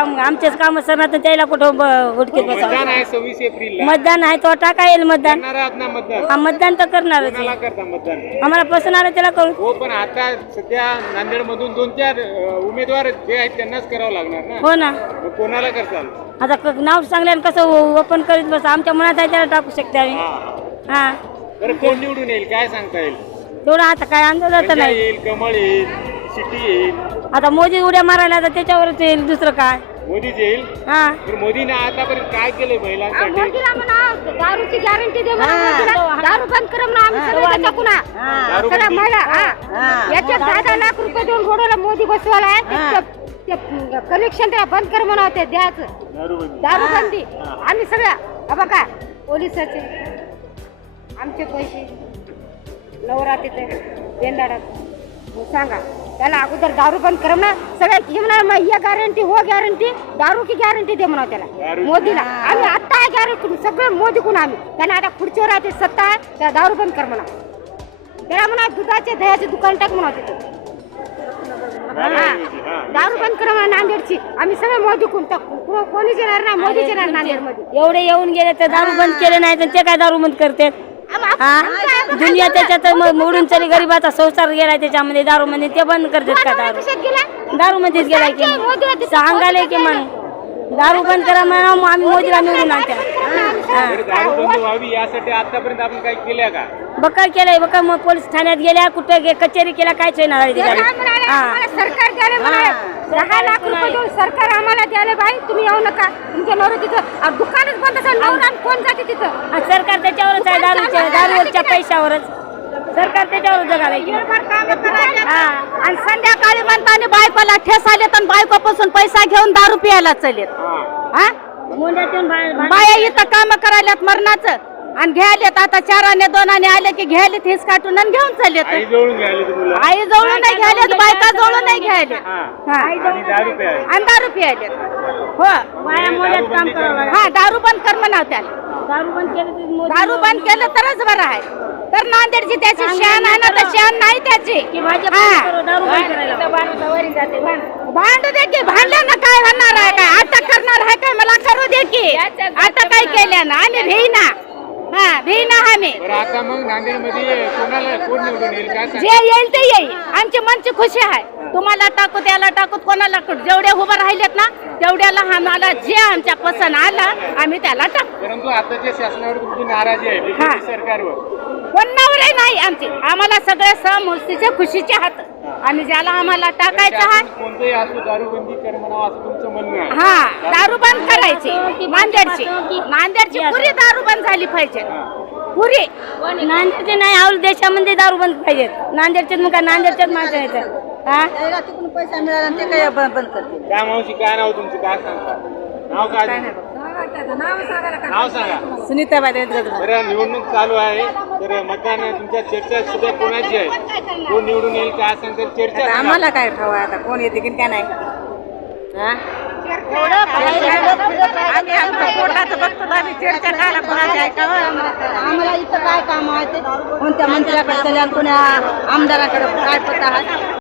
आम- आमचेच काम तर त्याला कुठं बसावं? मतदान आहे सव्वीस एप्रिलला. मतदान आहे तो टाका येईल मतदान. करणार मतदान? हा मतदान तर करणारच कोणाला आहे करता मतदान? आम्हाला पसंत आलं त्याला करू. हो पण आता सध्या नांदेड मधून दोन चार अ, उमेदवार जे आहेत त्यांनाच करावं लागणार ना? हो ना. मग कोणाला करताल? आता क- नाव सांगल्यानं कसं ओपन करीत बस. आमच्या मनात आहे त्याला टाकू शकते आम्ही. हा. हा. बरं कोण निवडून येईल? काय सांगता येईल? तेवढं आता काय अंदाज आता पंजा नाही. येईल कमळ येईल सिटी येईल. आता मोदी उड्या मारायला तर त्याच्यावरच येईल दुसरं काय? मोदीच येईल? हा. तर मोदीने आतापर्यंत काय केलंय महिलांसाठी? मोदीला म्हणा दारूची गॅरंटी दे म्हणा मोदीला. दारू बंद कर म्हणा आम्ही सगळे त्याच्या कुणा दारू सगळ्या बंदी. महिला हा. याच्यात दहा दहा लाख रुपये देऊन रोडला मोदी बसवायला आहे. ते- ते कनेक्शन त्याला बंद कर म्हणा ते द्यायचं. दारूबंदी दारू बंदी. आम्ही सगळ्या हा बघा पोलिसाचे आमचे पैसे नवरात्रीचे बेंदाडाचे सांगा. त्याला अगोदर दारू बंद कर म्हणा. सगळ्या हे या गॅरंटी हो गॅरंटी दारू की गॅरंटी दे म्हणा त्याला. मोदीला. आम्ही आता गॅरंटी सगळे मोदी कोण आम्ही. त्यांना आता खुर्चीवर राहते सत्ता आहे त्याला दारू बंद कर म्हणा. त्याला म्हणा दुधाचे दह्याचे दुकान टाक म्हणा तिथे. हा. दारू बंद कर म्हणा नांदेडची. आम्ही सगळे मोदी कोण को- कोणीच येणार नाही. मोदीच येणार नांदेडमध्ये. एवढे येऊन गेले तर दारू बंद केले नाही तर ते काय दारू बंद करते? हा? दुनिया त्याच्यात मोडून चाली गरीबाचा संसार गेलाय त्याच्यामध्ये. दारू मध्ये ते बंद करतात का दारू? दारू मध्येच गेलाय? की. सांगायला की मग दारू बंद करा म्हणा मग आम्ही मोदीला निवडून आणत्या. व्हावी यासाठी आतापर्यंत आपण काही केल्या का? मग पोलीस ठाण्यात गेल्या कुठं गे कचेरी ते काय हा. आम्हाला सरकार द्यायला. दहा लाख रुपये देऊन सरकार आम्हाला द्यायला बाई तुम्ही येऊ नका. तुमच्या नवरा तिथं आ, दुकानच बंद असेल नवरा आणि कोण जाते तिथं? आणि सरकार त्याच्यावरच आहे दारूच्या दारूच्या पैशावरच. सरकार त्याच्यावर जगायला की हा. आणि संध्याकाळी म्हणताना बायकोला ठेस आले तर बायकोपासून पैसा घेऊन दारू प्यायला चलेत. हा? बाया इथं काम करायल्यात मरणाचं. आणि घ्यायलेत आता चाराने दोनाने आले की घ्यायलेत हेच काटून आणि घेऊन चाललेत. आई जवळून नाही घ्यायलेत बायका जवळून नाही घ्यायले हा. हा. आणि दारू प्यायला आणि दारू प्यायलेत. हो. बाया मोड्यात काम करावं लागेल. हा दारू बंद कर म्हणाव त्याला. दारू बंद केलं तरच बरं आहे. तर नांदेडची त्याची शान आहे ना तर शान नाही त्याची. की भाजप हा. करो, दारू बंद करायला भांडू दे की भांडल्यानं काय होणार आहे काय? आता करणार आहे काय? मला करू दे की. आता काय आम्ही हा भेईना आम्ही. बरं आता मग नांदेडमध्ये कोणाला कोण निवडून येईल? काय सांग जे येईल ते येईल. आमची मनची खुशी आहे. तुम्हाला टाकू त्याला टाकू कोणाला टाकू जेवढे उभं राहिलेत ना तेवढ्याला आम्हाला जे आमच्या पसंत आलं आम्ही त्याला टाकू. परंतु आताच्या शासनावर तुमची नाराजी आहे हा. बीजेपी सरकारवर कोणावरही नाही आमची. आम्हाला सगळे समस्तीचे खुशीचे हात. आम्ही ज्याला आम्हाला टाकायचं आहे शासन कोणतंही असो दारूबंदी कर म्हणावं असं तुमचं म्हणणं आहे. हा दारू बंद करायची. नांदेडची. नांदेडची पुरी दारू बंद झाली पाहिजे. पुरी. नांदेडचे नाही आऊल देशामध्ये दारू बंद पाहिजे. नांदेडचे मग काय नांदेडच्याच माणसं येतात हा? तिकडून पैसा मिळाला आणि ते काय बंद करते काय मावशी काय नाव तुमचं? काय सांगता? नाव काय नाव सांगा. सुनीता बरं निवडणूक चालू आहे. तर मतदान तुमच्या चर्चा सुद्धा कोणाची आहे? कोण निवडून येईल काय सांगतात चर्चा सांगा. आम्हाला काय ठाव आहे? आता कोण येते की काय नाही? हा? आम्ही आमचं पोटाचं बघतो आम्ही चर्चा कायला कोणाची ऐकावं आम्हाला इथं काय काम आहे ते? कोणत्या मंत्र्याकडे कोण्या आमदाराकडे काय पत्ता आहे?